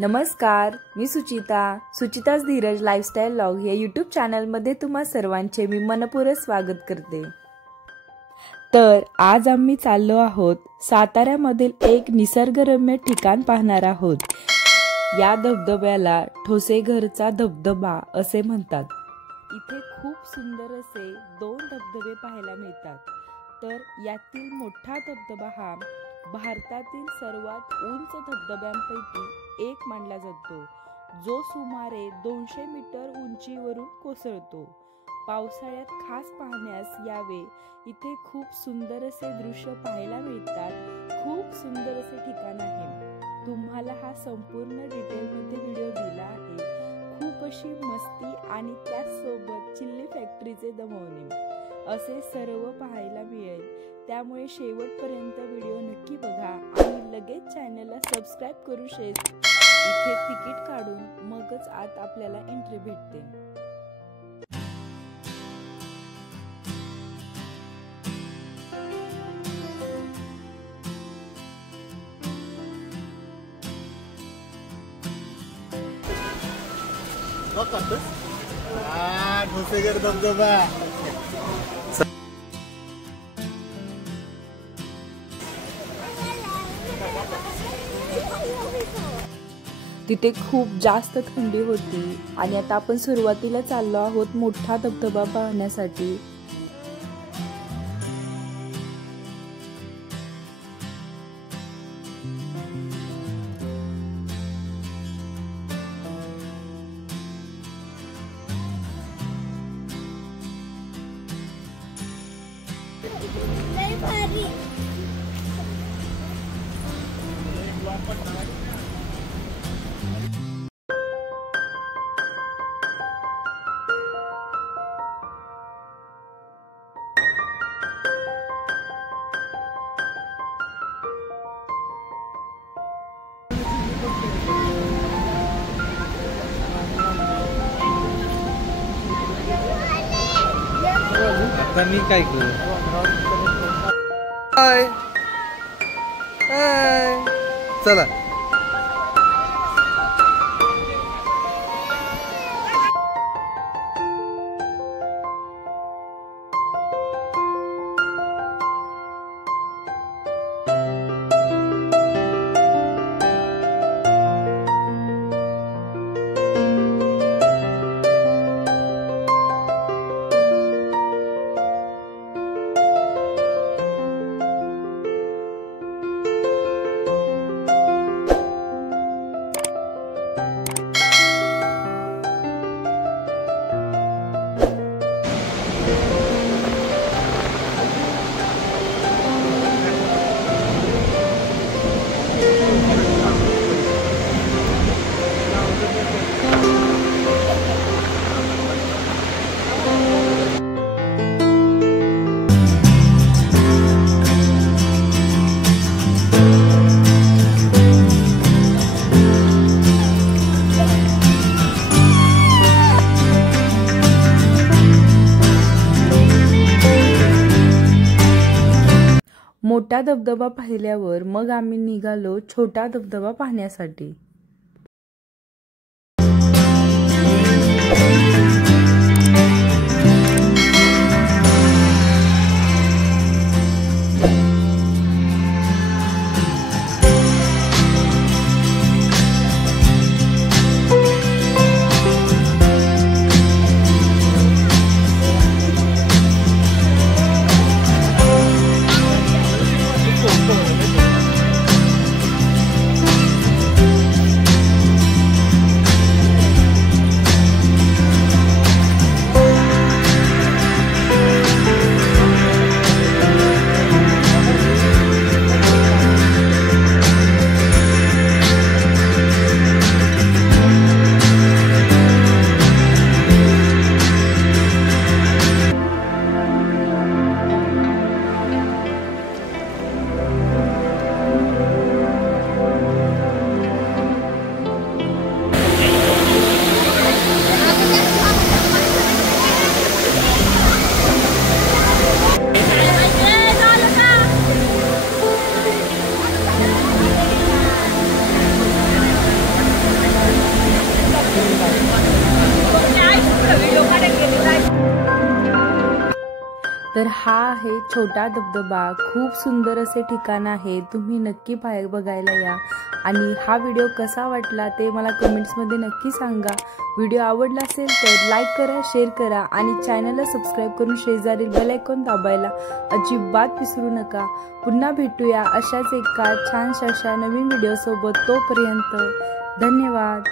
नमस्कार, मी सुचिताच Dheeraj lifestyle vlog या YouTube चॅनलमध्ये तुम्हा सर्वांचे मी मनपूर्वक स्वागत करते। तर आज आम्ही चाललो आहोत साताऱ्यामधील एक निसर्गरम्य ठिकाण पाहणार आहोत। या धबधब्याला ठोसेघरचा धबधबा असे म्हणतात। इथे खूप सुंदर असे 2 धबधबे पाहायला मिळतात। तर यातील मोठा धबधबा हा भारतातील सर्वात उंच धबधब्यांपैकी एक मानला जातो, जो सुमारे 200 मीटर उंचीवरून कोसळतो। पावसाळ्यात खास पाहण्यास यावे, इथे खूप सुंदर असे दृश्य पाहायला मिळतात। खूप सुंदर असे ठिकाण आहे। तुम्हाला हा संपूर्ण डिटेलमध्ये व्हिडिओ दिला आहे। खूप अशी मस्ती आणि त्याचसोबत चिल्ली फॅक्टरीचे दमवणे असे सर्व पाहायला मिळेल। त्यामुळे शेवटपर्यंत व्हिडिओ नक्की बघा आणि लगेच चॅनलला सबस्क्राइब करू शकता। इथे तिकीट काढून मगच आत आपल्याला एंट्री भेटते। ठोसेघर धबधबा तिथे खूप जास्त थंडी होती आणि आता आपण सुरुवातीला चाललो आहोत मोठा धबधबा पाहण्यासाठी। आता मी काय करू? हाय हाय चला मोठा धबधबा पाहिल्यावर मग आम्ही निघालो छोटा धबधबा पाहण्यासाठी। तर हा आहे छोटा धबधबा। खूप सुंदर असे ठिकाण आहे, तुम्ही नक्की बघायला या। आणि हा व्हिडिओ कसा वाटला ते मला कमेंट्समध्ये नक्की सांगा। व्हिडिओ आवडला असेल तर लाईक करा, शेअर करा आणि चॅनलला सबस्क्राईब करून शेजारील बेल आयकॉन दाबायला अजिबात विसरू नका। पुन्हा भेटूया अशाच एका छानशा नवीन व्हिडिओ सोबत। तोपर्यंत धन्यवाद।